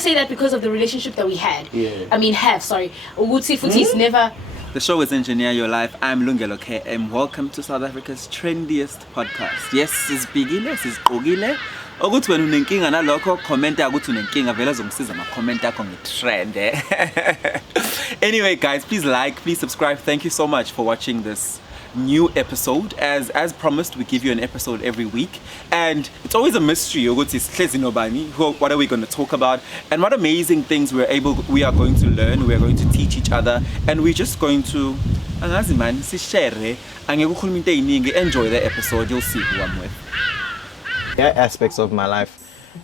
to say that because of the relationship that we had. Yeah. I mean, sorry. Uguti Futi is never... The show is Engineer Your Life. I'm Ndlela, and welcome to South Africa's trendiest podcast. Yes, sizibhekile, sizigqokile. Ukuthi wena unenkinga nalokho, comment ukuthi unenkinga vele azongisiza ama-comment akho nge-trend. Anyway, guys, please like, please subscribe. Thank you so much for watching this new episode. As promised, we give you an episode every week, and it's always a mystery. What are we going to talk about, and what amazing things we are going to learn. We are going to teach each other, and we're just going to enjoy the episode. You'll see who I'm with. There are aspects of my life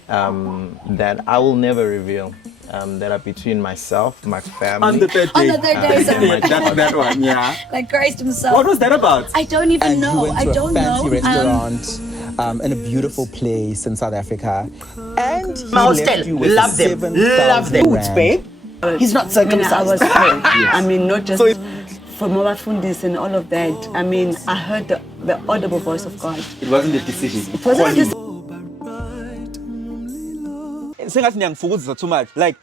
that I will never reveal. That are between myself, my family. On the third day. That one, yeah. Like Christ himself. What was that about? I don't even know. You went to a fancy restaurant in a beautiful place in South Africa, and he left you with love them. Roots, babe. He's not circumcised. I was told. I mean, not just from Mawafundis and all of that. I mean, I heard the audible voice of God. It wasn't a decision. It wasn't a decision. Too much. Like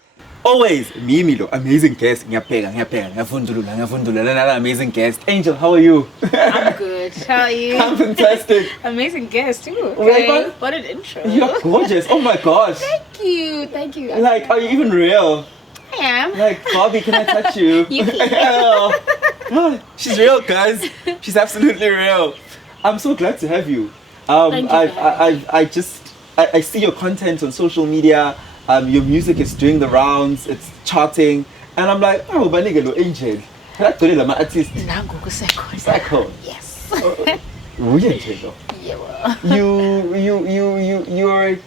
always, Mimilo, amazing guest. Ngiyafundula, amazing guest. Angel, how are you? I'm good. How are you? I'm fantastic. Amazing guest too. Okay. What an intro. You're gorgeous. Oh my gosh. Thank you. Like, are you even real? I am. Like, Bobby, can I touch you? You can. She's real, guys. She's absolutely real. I'm so glad to have you. Thank you. I see your content on social media. Your music is doing the rounds. It's charting, and I'm like, oh, but nigga, no Angel. That's the my artist. Psycho. Yes. You're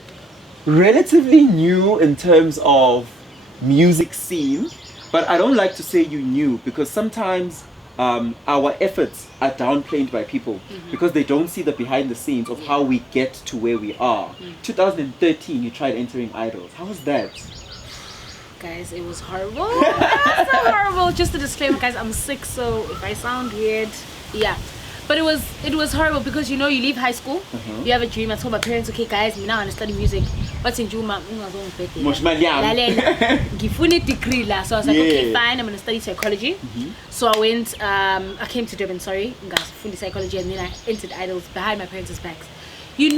relatively new in terms of music scene, but I don't like to say you new because sometimes our efforts are downplayed by people because they don't see the behind the scenes of how we get to where we are. 2013, you tried entering Idols. How was that? Guys, it was horrible. So horrible. Just a disclaimer, guys, I'm sick, so if I sound weird, yeah. But it was horrible because you leave high school, you have a dream. I told my parents, okay guys, me now I want to study music. But in Juma, so I was like, okay, fine, I'm gonna study psychology. So I went, I came to Durban, study psychology, and then I entered Idols behind my parents' backs. I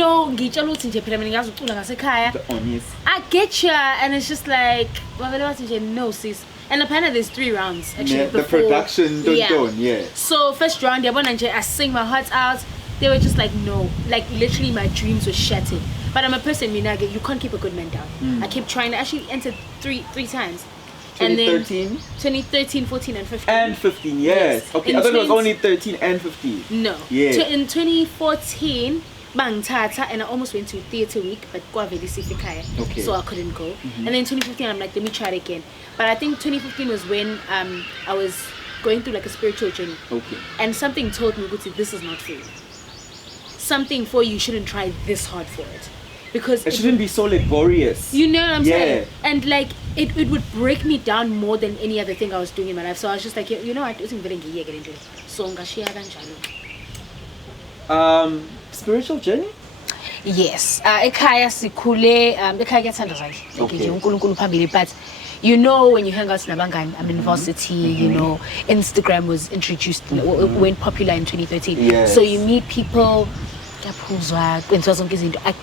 get you, and it's just like, no sis. And apparently there's 3 rounds actually. Yeah, the production yeah. So first round, I sing my heart out. They were just like, no. Like literally my dreams were shattered. But I'm a person, Minage, you can't keep a good man down. I kept trying. I actually entered three times. 2013? 2013, 14 and 15. And 15, yes. Okay, I thought it was only 13 and 15. No. Yeah. So in 2014, and I almost went to theatre week, but okay. So I couldn't go. And then 2015, I'm like, let me try it again. But I think 2015 was when I was going through like a spiritual journey. Okay. And something told me, this is not for you. Something for you shouldn't try this hard for it. Because it shouldn't be so laborious. You know what I'm saying? And like it would break me down more than any other thing I was doing in my life. So I was just like, you know what, it's very get into it. So spiritual journey? Yes. Ekhaya sikhule ekhaya kuyathandazwa nje uNkulunkulu phambili, but when you hang out in Abangani, I'm in varsity, Instagram was introduced, went popular in 2013. Yes. So you meet people, I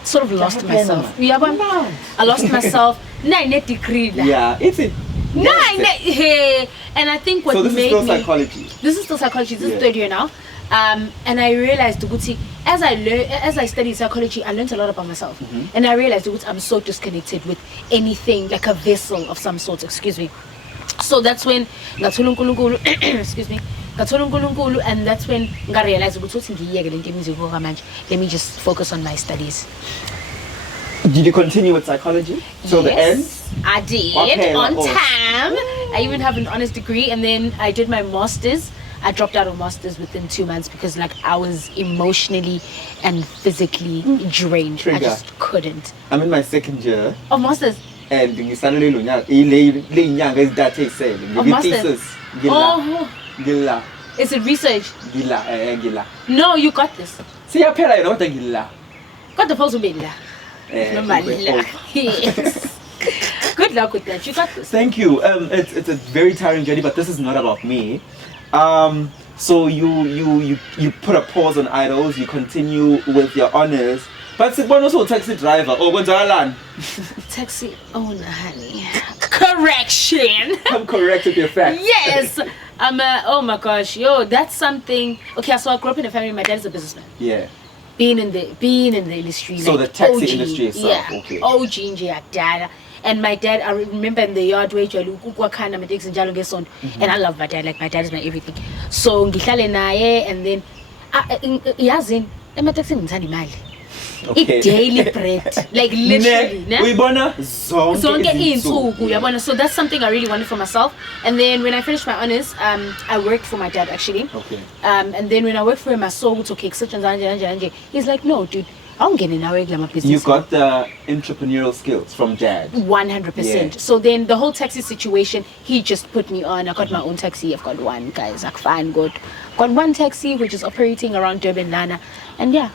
sort of lost myself. I lost myself. Degree. Yeah, it's it. And I think what made me... So this is still psychology? This is still psychology. This is 3rd year now. And I realized, as I studied psychology, I learned a lot about myself. And I realized I'm so disconnected with anything, like a vessel of some sort, excuse me. So that's when, excuse me, and that's when I realized, let me just focus on my studies. Did you continue with psychology till the end? I did, on time. I even have an honors degree, and then I did my master's. I dropped out of master's within 2 months because I was emotionally and physically drained. I just couldn't. I'm in my 2nd year of master's. And you suddenly of master's. Oh. Gila. Is it research? Gila. No, you got this. See, I pay like Gila. Got the pulse of Gila. Yes. Good luck with that. You got this. Thank you. It's a very tiring journey, but this is not about me. So you put a pause on idols. You continue with your honors. But one also a taxi driver. Oh, Gonzalan. Taxi owner, honey. Correction. I'm correct with your facts. Yes. Oh my gosh, yo, that's something. Okay, so I grew up in a family. My dad's a businessman. Yeah. Being in the industry. So like the taxi OG, industry itself. Yeah. Okay. OG in dad. And my dad, I remember in the yard where and I love my dad. Like my dad is my everything. So ngihlale naye and then yazini emateksi ngithanda imali. Okay. Daily bread, like literally. Uyibona zonke izinsuku. Uyabona. So that's something I really wanted for myself. And then when I finished my honors, I worked for my dad actually. Okay. And then when I worked for him, I saw okay, such and he's like, no, dude, I'm getting a regular business. You got the entrepreneurial skills from dad. 100%. Yeah. So then the whole taxi situation, he just put me on. I got my own taxi. I've got one, guys. Like fine, good. Got one taxi which is operating around Durban, Lana, and yeah.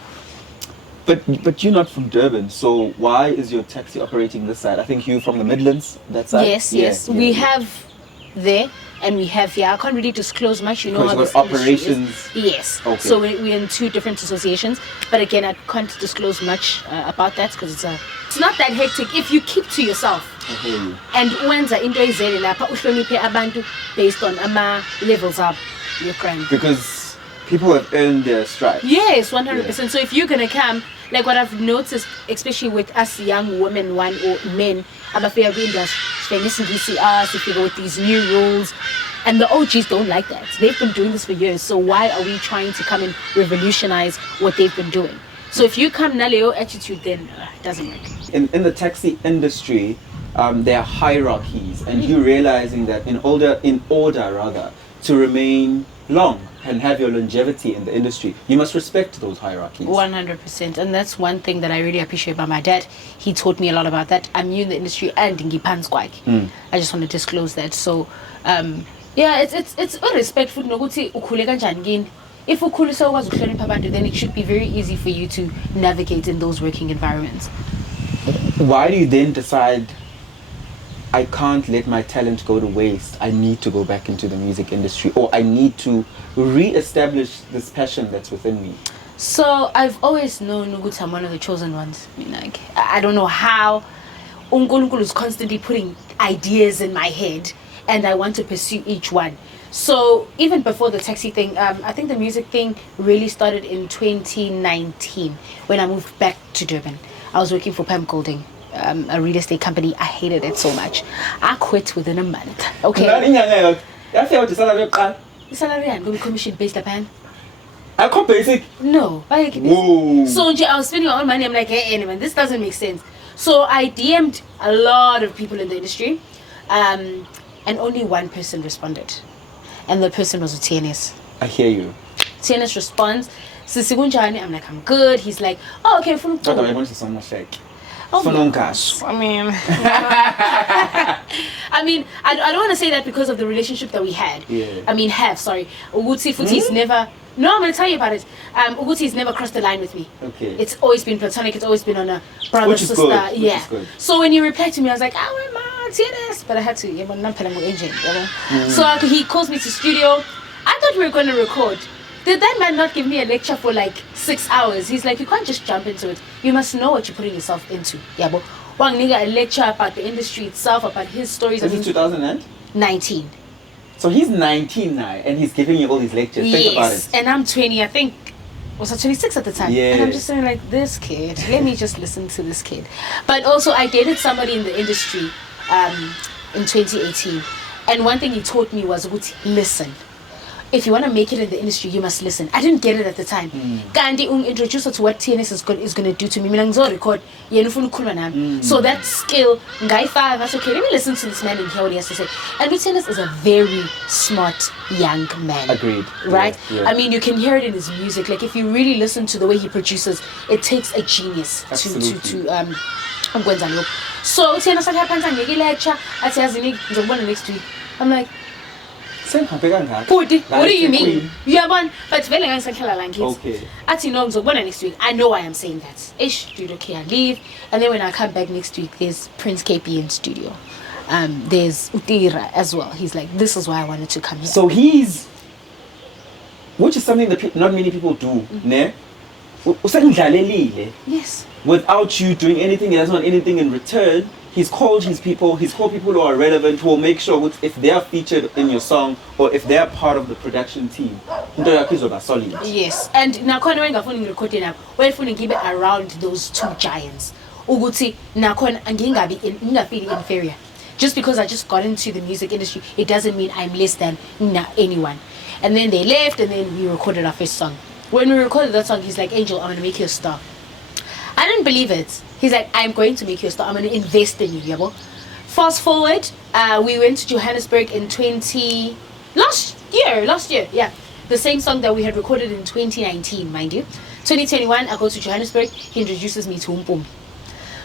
But you're not from Durban, so why is your taxi operating this side? I think you're from the Midlands, that side? Yes. We have there and we have here. I can't really disclose much, you know how Because this you've got industry operations. is. Yes. Okay. So we're in two different associations. But again, I can't disclose much about that because it's not that hectic if you keep to yourself. Okay. And wenza into ezele lapha uhloniphe abantu based on ama levels up your crime. Because people have earned their stripes. Yes, 100%. Yeah. So if you're gonna come, like what I've noticed, especially with us young women, or men, abafika kwi-industry, if you go with these new rules, and the OGs don't like that. They've been doing this for years. So why are we trying to come and revolutionize what they've been doing? So if you come naleo attitude, then it doesn't work. In the taxi industry, there are hierarchies, and you realizing that in order to remain long and have your longevity in the industry, you must respect those hierarchies. 100%. And that's one thing that I really appreciate about my dad. He taught me a lot about that. I'm new in the industry and ngipanzkwak. I just want to disclose that. So yeah, it's irrespectful nokuthi ukhule kanjani kini. If ukhulisa ukwazi ukuhlonipha abantu, then it should be very easy for you to navigate in those working environments. Why do you then decide, I can't let my talent go to waste, I need to go back into the music industry, or I need to re-establish this passion that's within me? So I've always known ukuthi I'm one of the chosen ones. I mean, like, I don't know how uNkulunkulu is constantly putting ideas in my head and I want to pursue each one. So even before the taxi thing, I think the music thing really started in 2019 when I moved back to Durban. I was working for Pam Golding, a real estate company. I hated it so much. I quit within a month. Okay. Salary and go commission based upon. I call basic. No. Whoa. So I was spending my own money. I'm like, hey, anyway, this doesn't make sense. So I DM'd a lot of people in the industry, and only one person responded, and the person was TNS. I hear you. TNS responds, Sisigunjani. I'm like, I'm good. He's like, oh, okay, from I want to sound fake. oh, I mean, I don't want to say that because of the relationship that we had. Yeah. I mean, Uguti Futi's never. No, I'm going to tell you about it. Uguti's never crossed the line with me. Okay. It's always been platonic. It's always been on a brother Which is sister. good. Which Yeah. is good. So when you replied to me, I was like, oh my TNS, but I had to. Yeah, but not Pelango agent. So he calls me to studio. I thought we were going to record. Did that man not give me a lecture for like 6 hours? He's like, you can't just jump into it. You must know what you're putting yourself into. Yeah, but one nigga a lecture about the industry itself, about his stories. This is 2019. So he's 19 now, and he's giving you all these lectures. Think about it. And I'm 20. I think was I 26 at the time? Yeah. And I'm just saying like, this kid. Let me just listen to this kid. But also, I dated somebody in the industry in 2018, and one thing he taught me was, listen. If you want to make it in the industry, you must listen. I didn't get it at the time. Kandi introduce her to what TNS is going to do to me. Mina record. So that skill, that's okay. Let me listen to this man and hear what he has to say. And TNS is a very smart young man. Agreed. Right? Yeah. I mean, you can hear it in his music. Like if you really listen to the way he produces, it takes a genius to so TNS lecture. I say next week. I'm like, what do you mean? You are one, but very nice and okay. At you know, next week. I know why I'm saying that. Ish, dude, okay, I leave, and then when I come back next week, there's Prince KP in studio. There's Utira as well. He's like, this is why I wanted to come here. So which is something that not many people do, ne? Yes. Without you doing anything, he doesn't want anything in return. He's called people who are relevant, who will make sure if they are featured in your song or if they are part of the production team. Yes, and nakhona wengafuni ngirecorde nabo wayefuna ngibe around those two giants ukuthi nakhona ngingafeel inferior. Just because I just got into the music industry, it doesn't mean I'm less than anyone. And then they left, and then we recorded our first song. When we recorded that song, he's like, Angel, I'm going to make you a star. I didn't believe it. He's like, I'm going to make you a star. I'm going to invest in you, yabo. Fast forward, we went to Johannesburg in last year, yeah. The same song that we had recorded in 2019, mind you. 2021, I go to Johannesburg. He introduces me to Mpumi.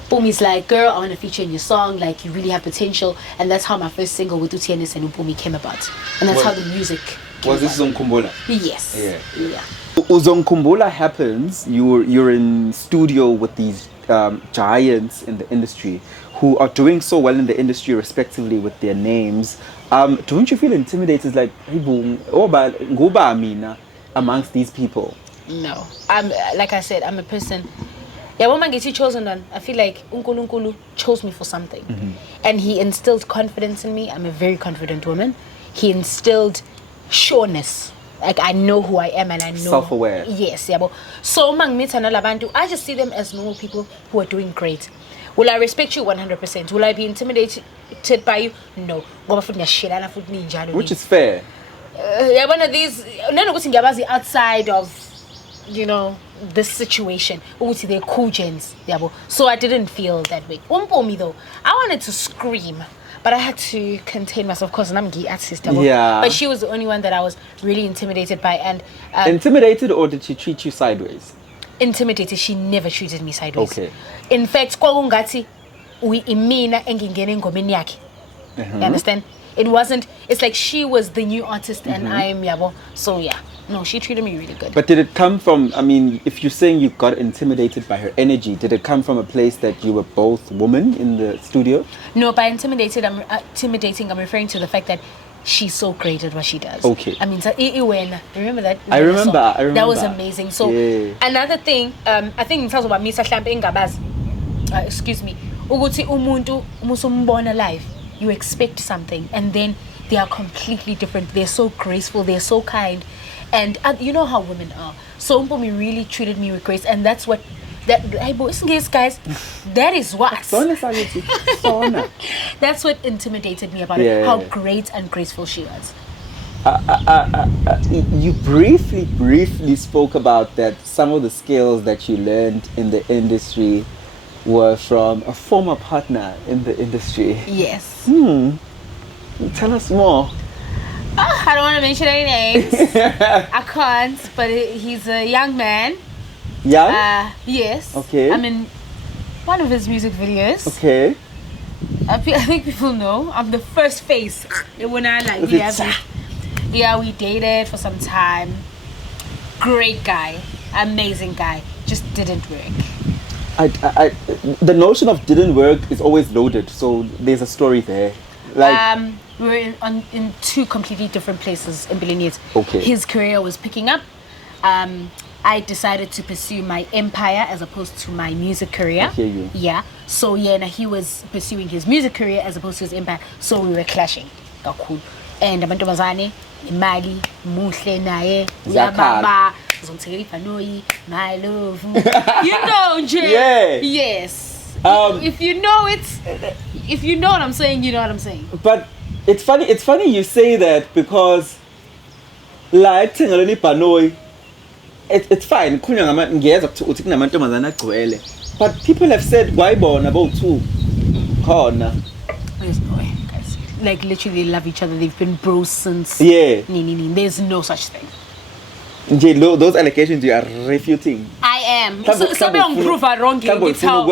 Mpumi's like, girl, I want to feature in your song. Like, you really have potential. And that's how my first single with Utienis and Mpumi came about. And that's how the music came Was this Uzongkhumbula? Yes. Yeah. Uzongkhumbula happens. You're in studio with these giants in the industry who are doing so well in the industry, respectively, with their names. Don't you feel intimidated? Like, amongst these people? No. Like I said, I'm a person. Yeah, when I get chosen on, I feel like Unkulunkulu chose me for something. And he instilled confidence in me. I'm a very confident woman. He instilled sureness. Like, I know who I am and I know. Self-aware. Yes, yeah. So, I just see them as normal people who are doing great. Will I respect you 100%? Will I be intimidated by you? No. Which is fair. Yeah, one of these, outside of, this situation. They're cool gens. So I didn't feel that way. Umpomi though, I wanted to scream, but I had to contain myself because I'm gay artist. Yeah. But she was the only one that I was really intimidated by. And intimidated, or did she treat you sideways? Intimidated. She never treated me sideways. Okay. In fact, you understand? It's like she was the new artist and I am Yabo. So yeah. No, she treated me really good. But did it come from, if you're saying you got intimidated by her energy, did it come from a place that you were both women in the studio? No, by intimidating, I'm referring to the fact that she's so great at what she does. Okay. Remember that? I remember. That was amazing. So, another thing, I think in terms of Misa Shlampe excuse me, Uguti Umuntu Musumbona live, you expect something and then they are completely different. They're so graceful, they're so kind. And you know how women are. So Mpumi really treated me with grace, and that's what guys. That is what. That's what intimidated me about it. How great and graceful she was. You briefly spoke about that some of the skills that you learned in the industry were from a former partner in the industry. Yes. Tell us more. I don't want to mention any names. I can't, but he's a young man. Young? Yes. Okay. I'm in one of his music videos. Okay. I think people know I'm the first face when I we dated for some time. Great guy, amazing guy. Just didn't work. The notion of didn't work is always loaded, so there's a story there. Like we were in two completely different places in Billionaires. Okay. His career was picking up. I decided to pursue my empire as opposed to my music career. I hear you. Yeah. So he was pursuing his music career as opposed to his empire. So we were clashing. Cool. And amantombazane, imali, muhle naye, uyababa, uzongithekela ifanoyi, my love. You know, Jay. Yeah. Yes. If you know what I'm saying, you know what I'm saying. But it's funny you say that because like it's fine. But people have said why born about two. There's no way, guys. Like literally they love each other. They've been bros since. Yeah. There's no such thing. Those allegations you are refuting. I am. So be on proof are wrong. It's how.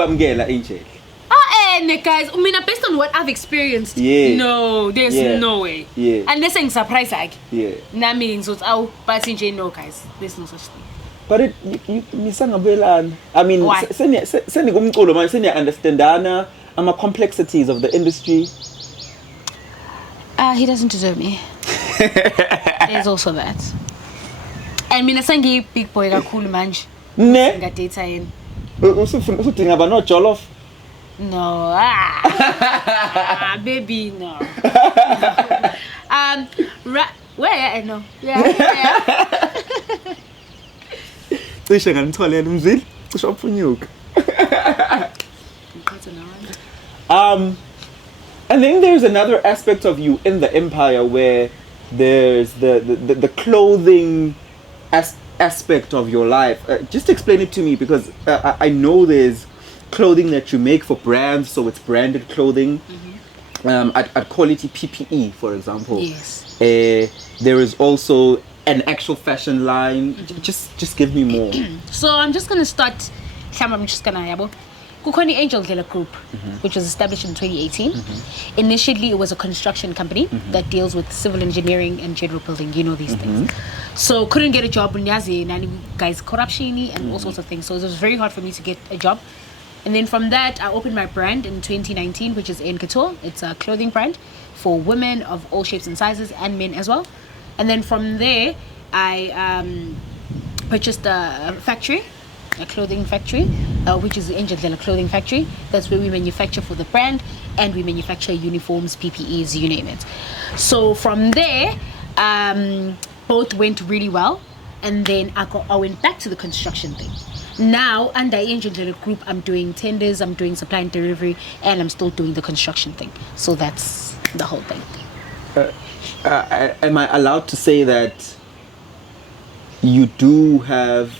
Guys, based on what I've experienced, no, there's no way. Yeah. And they're saying surprise like. Yeah. Nah, meaning so out, but no, guys, there's no such thing. But Why? Understand complexities of the industry. He doesn't deserve me. There's also that. And mina sangi big boy kakhulu manje. Ne? Ngadata yini. Usudinga ba no jollof? No. Baby, no. Where I know. Yeah. Cishe nganitholela umzili. Cishe uphunyuka. And then there's another aspect of you in the empire where there's the clothing aspect of your life. Just explain it to me, because I know there's clothing that you make for brands, so it's branded clothing. At quality PPE, for example. Yes. There is also an actual fashion line. Just give me more. So I'm just gonna start. I'm just gonna yabo. Kukhona Ndlela group, which was established in 2018. Initially, it was a construction company that deals with civil engineering and general building. You know these things. So couldn't get a job in Yazi, guys, corruption and all sorts of things. So it was very hard for me to get a job. And then from that, I opened my brand in 2019, which is Couture. It's a clothing brand for women of all shapes and sizes and men as well. And then from there, I purchased a factory, a clothing factory, which is the Ndlela clothing factory. That's where we manufacture for the brand, and we manufacture uniforms, PPEs, you name it. So from there, both went really well. And then I went back to the construction thing. Now, under Ndlela group, I'm doing tenders, I'm doing supply and delivery, and I'm still doing the construction thing. So that's the whole thing. Am I allowed to say that you do have,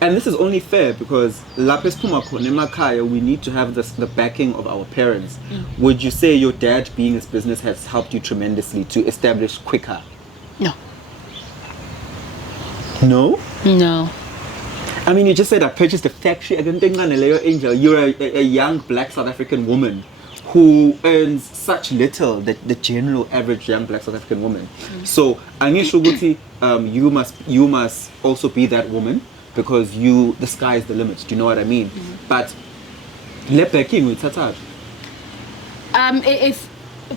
and this is only fair because lapis pumako nemakaya, we need to have the backing of our parents. Would you say your dad being his business has helped you tremendously to establish quicker? No. No? No. I mean, you just said I purchased a factory. I don't think Angel, you're a young black South African woman who earns such little, the general average young black South African woman. So, Angishuguti, you must also be that woman, because the sky is the limit. Do you know what I mean? But lepecking with Tatar.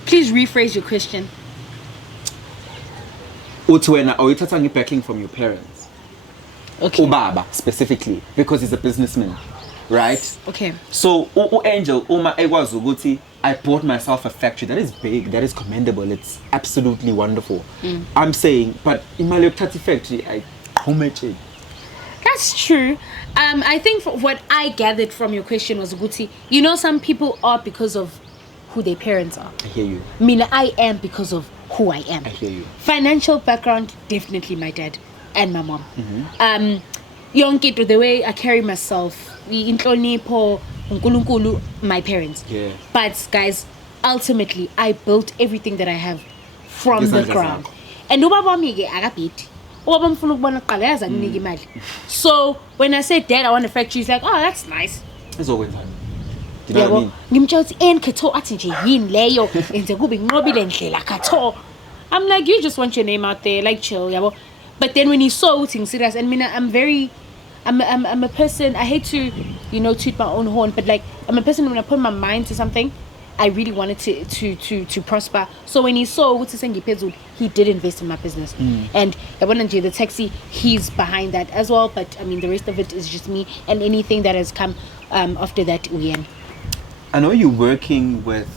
Please rephrase your question. Utwena, are you taking backing from your parents? Okay. Ubaba specifically, because he's a businessman, right? Okay. So Angel, I bought myself a factory. That is big, that is commendable, it's absolutely wonderful. I'm saying, but in my little factory, how much? That's true. I think what I gathered from your question was, Guti, you know, some people are because of who their parents are. I hear you. I mean, I am because of who I am. I hear you. Financial background, definitely my dad and my mom. Young kid, the way I carry myself, my parents. Yeah. But guys, ultimately, I built everything that I have from the ground. And so when I say, Dad, I want a factory, he's like, oh, that's nice. It's always hard. You know what I mean? I'm like, you just want your name out there, like chill. But then when he saw things serious, and I'm a person, I hate to, toot my own horn, but like, I'm a person, when I put my mind to something, I really wanted to prosper. So when he saw he did invest in my business. And the taxi, he's behind that as well. But I mean, the rest of it is just me, and anything that has come after that, I know you're working with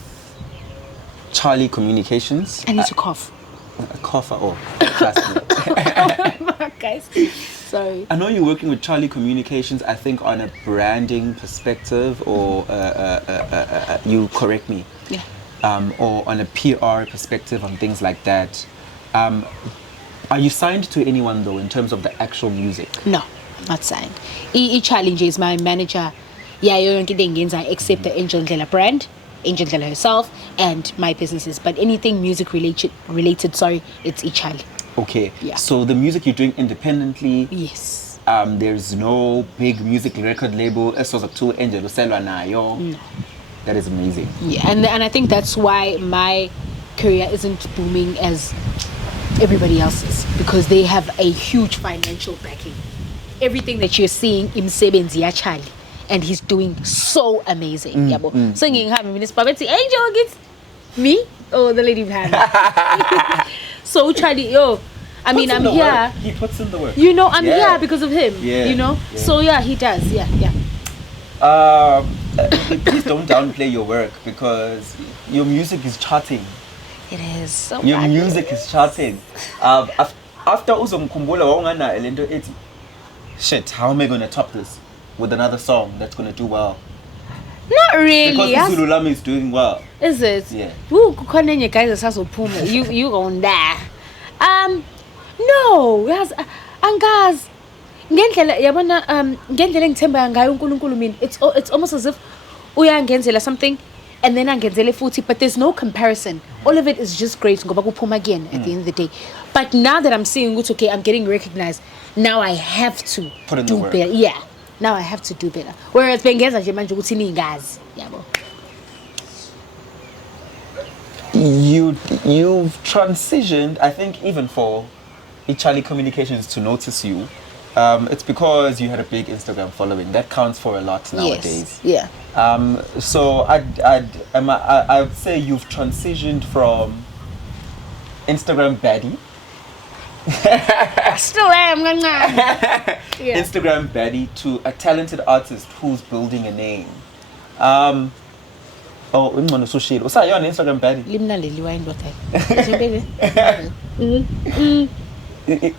Charlie Communications. I need to cough. A cough at all. Trust me. Guys, sorry. I know you're working with Charlie Communications, I think on a branding perspective, or you correct me. Yeah. Or on a PR perspective, on things like that. Are you signed to anyone though in terms of the actual music? No, not signed. Challenge is my manager. Yeah, I accept the Ndlela brand, Ndlela herself, and my businesses. But anything music related, it's Charlie. Okay. Yeah. So the music you're doing independently. Yes. There's no big music record label. No. That is amazing. Yeah, and I think that's why my career isn't booming as everybody else's, because they have a huge financial backing. Everything that you're seeing in Sebenzi Charlie, and he's doing so amazing. Singing, having this Angel gets Me? Oh, the lady behind me. So Charlie, I mean, I'm here. He puts in the work. You know, I'm here because of him. Yeah. You know? Yeah. So yeah, he does. Yeah. Please don't downplay your work because your music is charting. It is so Your bad. music is charting. After Uzongkhumbula, wawungana elento ethi, shit, how am I going to top this with another song that's going to do well? Not really. Because Izulu Lami is doing well. Is it? Yeah. Woo, kukhona enye guys asazophuma. You gonna die. No, yes, angazi. Ngendlela yabona ngendlela engithemba ngayo uNkulunkulu mina. It's almost as if uyangenzela something and then angenzele futhi, but there's no comparison. All of it is just great ngoba kuphuma again at the end of the day. But now that I'm seeing it, okay, I'm getting recognized. Now I have to Put in the do work. better. Yeah. Now I have to do better. Whereas bengenza nje manje ukuthi ningazi. Yabo. You've transitioned, I think, even for Charlie Communications to notice you. It's because you had a big Instagram following. That counts for a lot nowadays. Yes. Yeah. So I'd say you've transitioned from Instagram baddie. I still am. Yeah. Instagram baddie to a talented artist who's building a name. Ungcono sushilo. Usa you're on Instagram baddie. Limna leli wine bottle.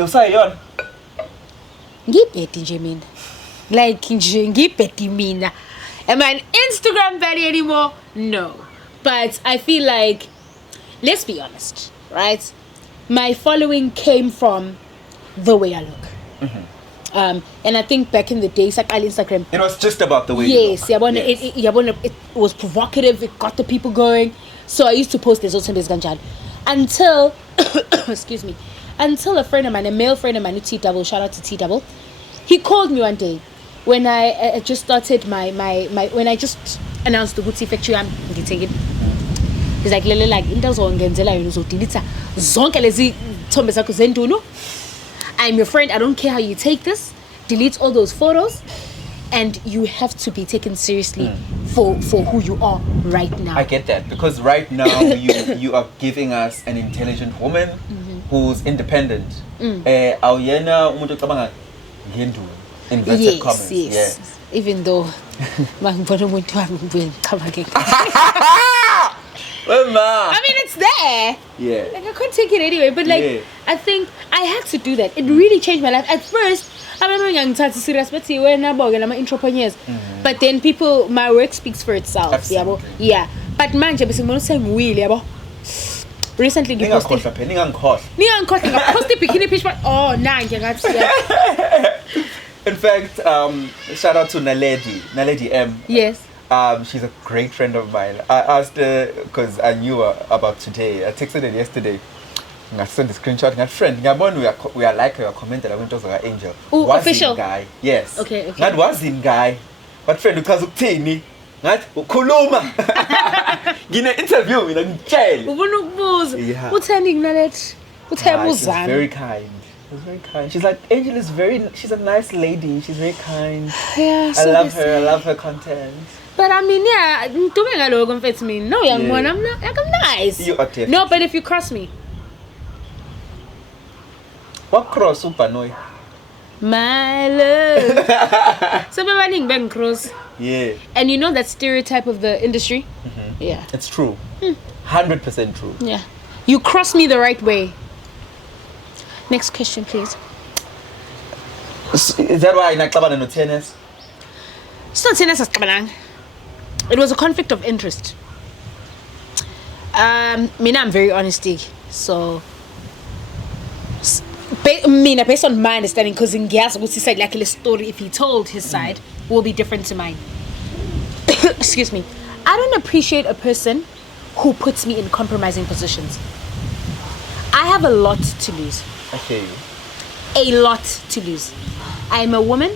Usa you're Ngibhedi nje mina. Like nje ngibhedi mina. Am I an Instagram baddie anymore? No. But I feel like, let's be honest, right? My following came from the way I look. And I think back in the days, like on Instagram, it was just about the way yes, you look. it was provocative, it got the people going. So I used to post this also until excuse me, until a friend of mine, a male friend of mine, T-Double, shout out to T-Double, he called me one day when I just started my when I just announced the Gucci factory I'm getting it. He's like, Lele, like, into zongenzelwa yena uzodelete zonke lezi thombe zakho zendulo. I'm your friend. I don't care how you take this. Delete all those photos, and you have to be taken seriously for who you are right now. I get that because right now you are giving us an intelligent woman who's independent. Awuyena umuntu ocabanga ngendulo. Inverted commas. Yes. Even though mangibona umuntu wami ngibuye ngicabanga. I mean, it's there. Yeah. Like, I couldn't take it anyway. But like, Yeah. I think I had to do that. It really changed my life. At first, I remember serious, but when I'm entrepreneurs. But then my work speaks for itself. Absolutely. Yeah. But man, saying will, recently you posted. Posted bikini picture. Oh, nah, in fact, shout out to Naledi M. Yes. She's a great friend of mine. I asked her because I knew about today. I texted her yesterday. I sent a screenshot. My friend, we are like her commented. I went to her angel. Oh, official guy. Yes. Okay. That was in guy. But friend, because of Tini. Not Kuluma. Gina interview me like jail. Yeah. What's happening, Nalet? She's very kind. She's very kind. She's like, Angel is she's a nice lady. She's very kind. Yeah, I love her. I love her content. But I mean, yeah, doing a logo fits me. No, young one, I'm not. Like, I'm nice. You are different. No, but if you cross me, what cross upanoi? my love. So everybody bang cross. Yeah. And you know that stereotype of the industry. Yeah. It's true. 100% true. Yeah. You cross me the right way. Next question, please. Is that why nakabana no tennis? It's not tennis as kabalang. It was a conflict of interest. Mina, I'm very honesty. So, based on my understanding, because in Gas, what he said, like a story, if he told his side, will be different to mine. Excuse me. I don't appreciate a person who puts me in compromising positions. I have a lot to lose. Okay. A lot to lose. I am a woman,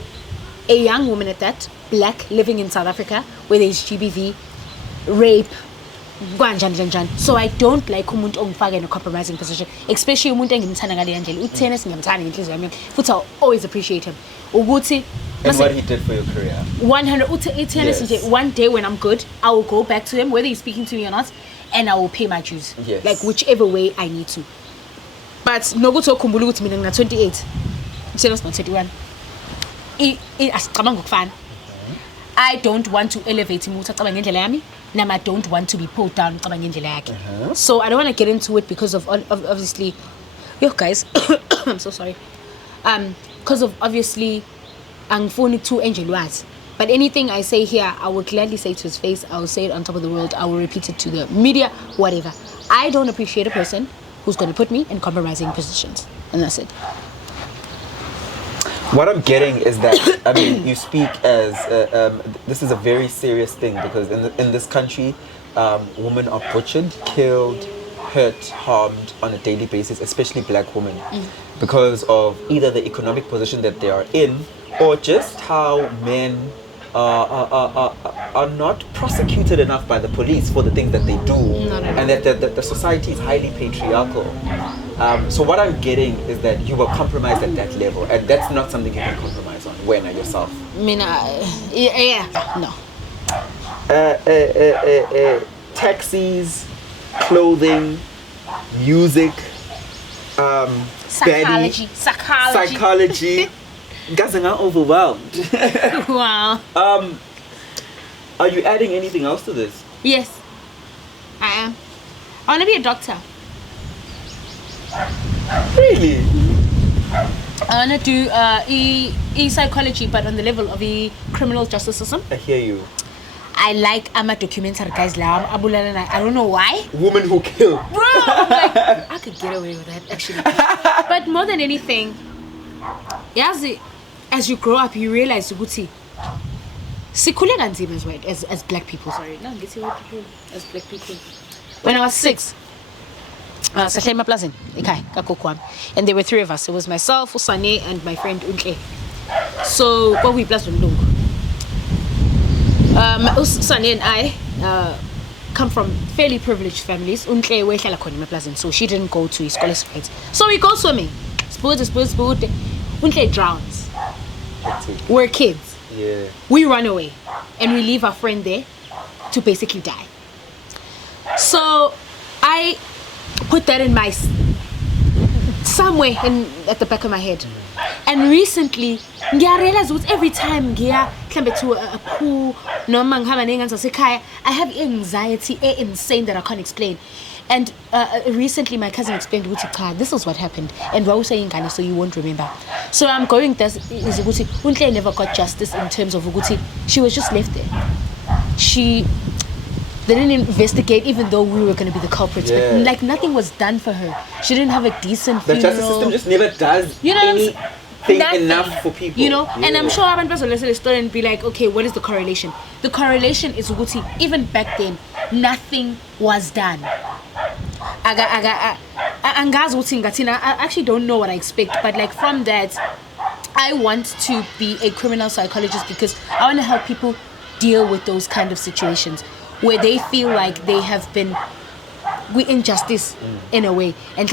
a young woman at that, black, living in South Africa, where there's GBV, rape, so I don't like umuntu ongifaka in a compromising position, especially umuntu engimthanda ngale ndlela. Utennis ngiyamthanda ngenhliziyo yami. Futhi I always appreciate him. Ukuthi and what he did for your career. 100 tennis. One day when I'm good, I will go back to him, whether he's speaking to me or not, and I will pay my dues. Yes. Like whichever way I need to. But no go to khumbula ukuthi mina ngina 28. It's not 31. I don't want to elevate him and I don't want to be pulled down. So I don't want to get into it because of obviously, yo guys, I'm so sorry. Because of obviously, I'm phone to Angel was. But anything I say here, I will gladly say to his face. I will say it on top of the world. I will repeat it to the media, whatever. I don't appreciate a person who's going to put me in compromising positions, and that's it. What I'm getting is that, I mean, you speak as, this is a very serious thing because in this country, women are butchered, killed, hurt, harmed on a daily basis, especially black women, because of either the economic position that they are in or just how men are not prosecuted enough by the police for the things that they do, and that the society is highly patriarchal. So what I'm getting is that you were compromised at that level, and that's not something you can compromise on. When are yourself? No. Taxis, clothing, music, psychology. Guys, I'm overwhelmed. Wow. Are you adding anything else to this? Yes, I am. I want to be a doctor. Really? I want to do e-psychology, but on the level of the criminal justice system. I hear you. I like documentary guys. I don't know why. Women who kill. Bro, like, I could get away with that actually. But more than anything, as you grow up, you realize as black people. Sorry, no, as black people. When I was 6. And there were 3 of us. It was myself, Usane, and my friend Untle. So what we plus Usane and I come from fairly privileged families. Untle so she didn't go to his scholarship. So we go swimming. Untle drowns. We're kids. Yeah. We run away and we leave our friend there to basically die. So I put that in my somewhere at the back of my head. And recently, I realized every time I climb to a pool, I have anxiety, insane that I can't explain. And recently, my cousin explained, this is what happened. And what was saying, so you won't remember. So I'm going, Untle never got justice in terms of she was just left there. They didn't investigate, even though we were going to be the culprits. Yeah. But like nothing was done for her. She didn't have a decent funeral. The justice system just never does anything enough for people. And I'm sure Abantu will listen to the story and be like, okay, what is the correlation? The correlation is even back then, nothing was done. I actually don't know what I expect, but like from that, I want to be a criminal psychologist because I want to help people deal with those kind of situations where they feel like they have been injustice in a way, and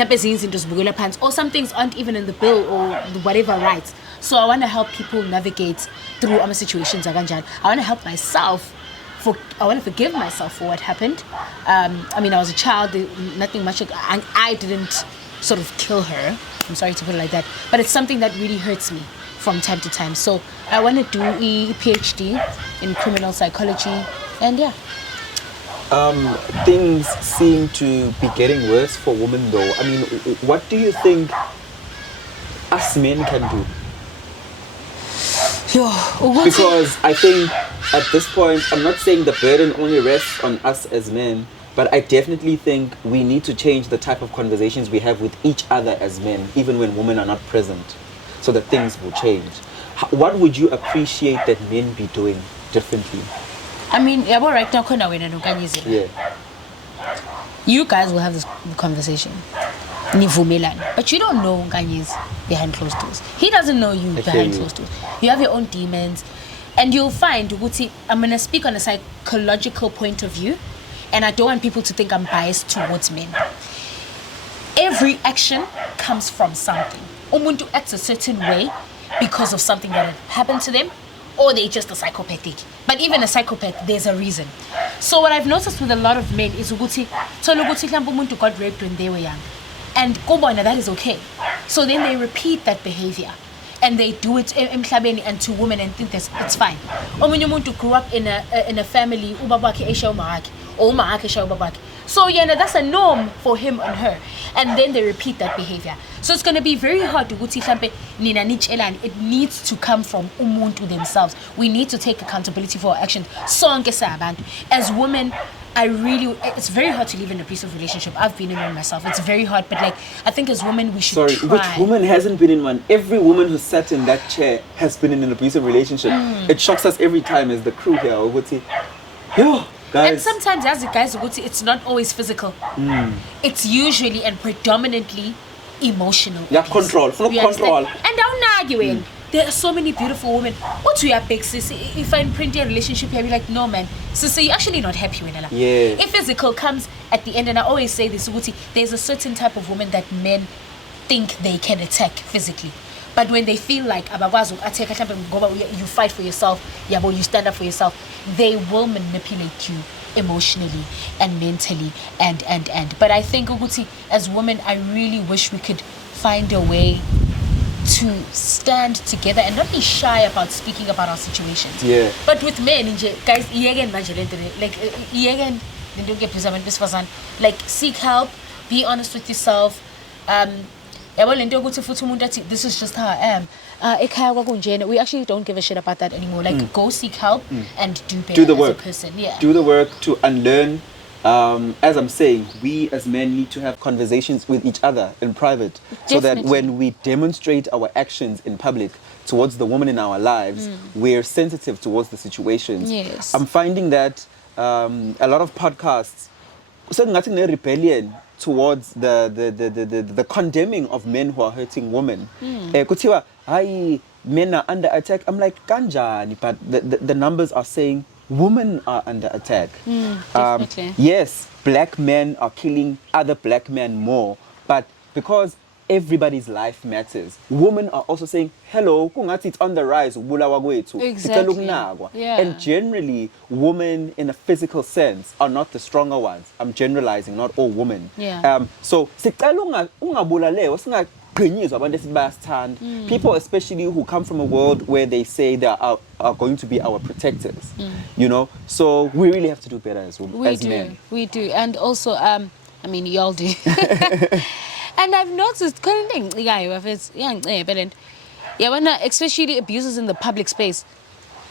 or some things aren't even in the bill or whatever rights. So I want to help people navigate through situations. I want to help myself. I want to forgive myself for what happened. I mean, I was a child, nothing much. I didn't sort of kill her. I'm sorry to put it like that, but it's something that really hurts me from time to time. So I want to do a PhD in criminal psychology, and yeah. Things seem to be getting worse for women though. I mean, what do you think us men can do? Because I think at this point, I'm not saying the burden only rests on us as men, but I definitely think we need to change the type of conversations we have with each other as men, even when women are not present, so that things will change. What would you appreciate that men be doing differently? I mean, right now, you guys will have this conversation. But you don't know Nkanyi's behind closed doors. He doesn't know you behind closed doors. You have your own demons. And you'll find, I'm going to speak on a psychological point of view, and I don't want people to think I'm biased towards men. Every action comes from something. Umuntu acts a certain way because of something that had happened to them, or they're just a psychopathic. But even a psychopath, there's a reason. So what I've noticed with a lot of men is ukuthi thola ukuthi mhlawumbe umuntu got raped when they were young, and kubona that is okay. So then they repeat that behavior, and they do it emhlabeni and to women and think that it's fine. Omunye umuntu grew up in a family ubaba wakhe esha uma wakhe or uma wakhe esha ubaba wakhe. So yeah, that's a norm for him and her, and then they repeat that behavior. So it's going to be very hard to ukuthi mhlambe nina nitshelani. It needs to come from umuntu themselves. We need to take accountability for our actions. Sonke sabantu. As women, it's very hard to live in an abusive relationship. I've been in one myself. It's very hard, but like I think as women we should try. Which woman hasn't been in one? Every woman who sat in that chair has been in an abusive relationship. It shocks us every time as the crew here. Yo, guys. And sometimes as guys, it's not always physical. It's usually and predominantly emotional. Yeah, control. Full of control. And I'm not arguing. There are so many beautiful women. What we are big, sis? If I'm printing a relationship, I'll be like, no, man. So you're actually not happy with Ndlela. Yeah. If physical comes at the end, and I always say this, there's a certain type of woman that men think they can attack physically. But when they feel like you fight for yourself, you stand up for yourself, they will manipulate you emotionally and mentally and. But I think as women, I really wish we could find a way to stand together and not be shy about speaking about our situations. Yeah. But with men, guys, like seek help, be honest with yourself. This is just how I am. We actually don't give a shit about that anymore. Like go seek help and do better. Do the work. As a person. Yeah. Do the work to unlearn. As I'm saying, we as men need to have conversations with each other in private. So that when we demonstrate our actions in public towards the woman in our lives, we're sensitive towards the situations. Yes. I'm finding that a lot of podcasts, nothing rebellion towards the condemning of men who are hurting women. Kutiwa, men are under attack. I'm like, kanjani, but the numbers are saying women are under attack. Definitely. Yes, black men are killing other black men more, but because everybody's life matters, women are also saying, hello, it's on the rise. Exactly. Yeah. And generally, women in a physical sense are not the stronger ones. I'm generalizing, not all women. Yeah. So, people especially who come from a world where they say they are going to be our protectors, so we really have to do better as women, men. We do. And also y'all do. And I've noticed especially abuses in the public space,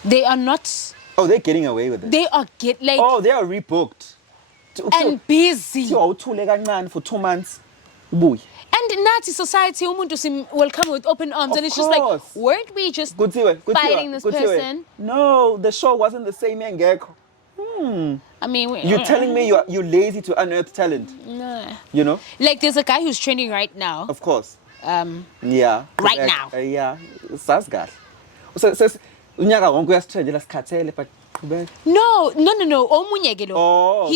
they are not. Oh, they're getting away with it. They are they are rebooked and busy for 2 months. And Nazi society will come with open arms, and it's just like, weren't we just fighting this person? No, the show wasn't the same. I mean, you're telling me you're lazy to unearth talent? No. Like there's a guy who's trending right now. Of course. Yeah. Right now. Yeah. Sasgal. So unyaka wonke uyasithendela sikhathele but No. Omunyeke lo. Oh,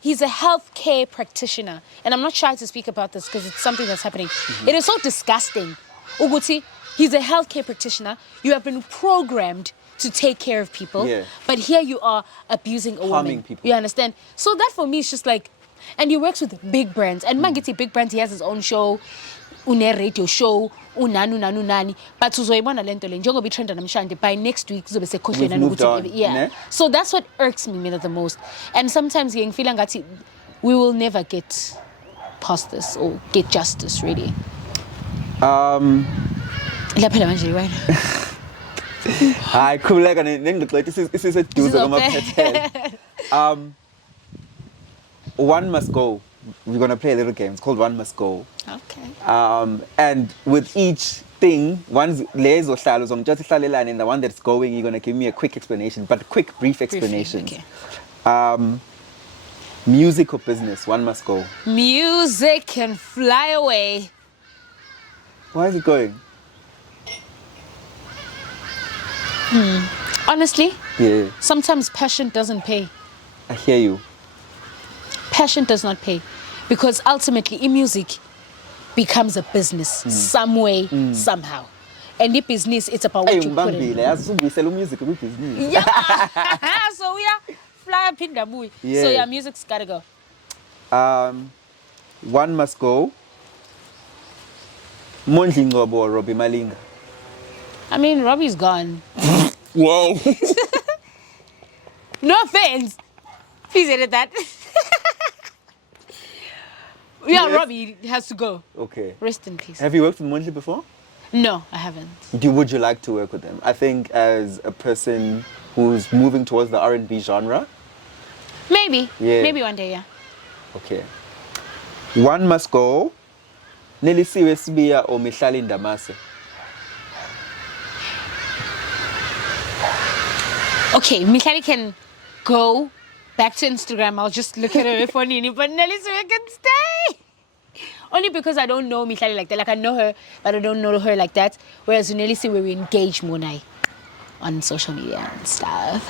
He's a healthcare practitioner, and I'm not shy to speak about this because it's something that's happening. It is so disgusting. Uguti, he's a healthcare practitioner. You have been programmed to take care of people, but here you are abusing a woman. Harming people. You understand? So that for me is just like, and he works with big brands. And Mangiti big brands, he has his own show, une radio show, unanu, but uzoyibona lento le njengoba itrend namhlanje by next week kuzobe sekhohlwe ne? So that's what irks me the most. And sometimes ngifeel ngathi we will never get past this or get justice really. Laphela manje wena. Hi, khuleka nengixoxa this is a dude One Must Go. We're going to play a little game. It's called One Must Go. Okay. And with each thing, one's lezo hlalo zonke hlalelane, and the one that's going, you're going to give me a quick explanation, but quick, brief explanation. Okay. Music or business? One must go. Music can fly away. Why is it going? Honestly, yeah. Sometimes passion doesn't pay. I hear you. Passion does not pay, because ultimately, music becomes a business some way, somehow. And the business, it's about what Hey, you put in. ngibambile yazi ubuyisela music business. Yeah. So we are fly up in the movie. Yeah. So your music's gotta go. One must go. Mondli Ngobo or Robbie Malinga. I mean, Robbie's gone. Whoa. No offense. Please edit that. Yeah, Yes. Robbie has to go. Okay. Rest in peace. Have you worked with Mondli before? No, I haven't. Would you like to work with them? I think as a person who's moving towards the R&B genre. Maybe. Yeah. Maybe one day, yeah. Okay. One must go. Nelisiwe Sibiya or Mihlali Ndamase. Okay, Michali can go back to Instagram. I'll just look at her for Nini, but Nelisiwe can stay. Only because I don't know Michali like that. Like I know her, but I don't know her like that. Whereas Nelisiwe, we engage more now on social media and stuff.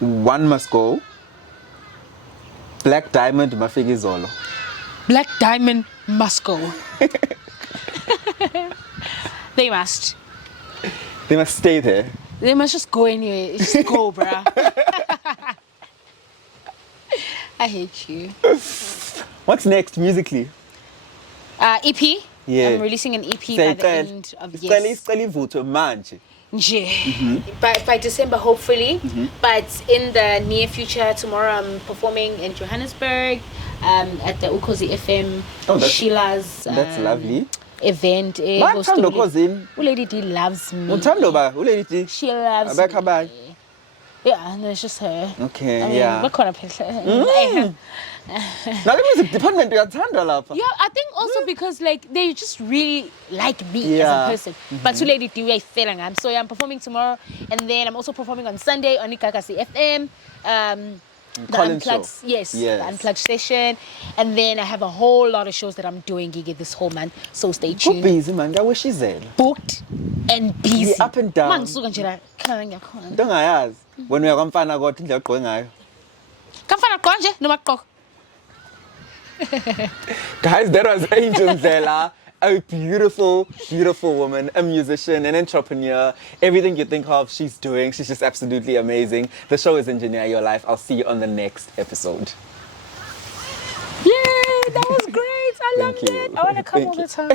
One must go. Black Diamond Mafiki Zolo. Black Diamond must go. They must. They must stay there. They must just go anyway. Just go, bruh. I hate you. What's next musically? EP. Yeah. I'm releasing an EP by the end of yes. By December, hopefully. But in the near future, tomorrow I'm performing in Johannesburg at the Ukhozi FM Sheila's that's lovely. event. Bathanda ukhosini. Lady D loves me. Uthando ba ulady D. She loves Abekho me. abanye? Yeah, no, it's just her. Okay, I mean, yeah. bakhona phela. Now the music department uyathandwa lapha. Yeah, I think also because like they just really like me Yeah. as a person. But to Lady D, I feel like so yeah, I'm performing tomorrow, and then I'm also performing on Sunday on Ikakasi FM. The Collins Unplugged, show. yes, Yes. the Unplugged session, and then I have a whole lot of shows that I'm doing gig this whole month. So stay tuned. Busy man, ngaweshizela. Booked and busy. Yeah, up and down. Mangisuka nje la khaya ngiyakhona. Into ngayazi. Wena uyakwamfana kodwa indlela ogqoke ngayo. Kamfana konje noma qoko. Guys, that was Angel Ndlela, a beautiful, beautiful woman, a musician, an entrepreneur. Everything you think of, she's doing. She's just absolutely amazing. The show is Engineer Your Life. I'll see you on the next episode. Yay, that was great. I loved Thank you. it. I want to come Thank all you. the time.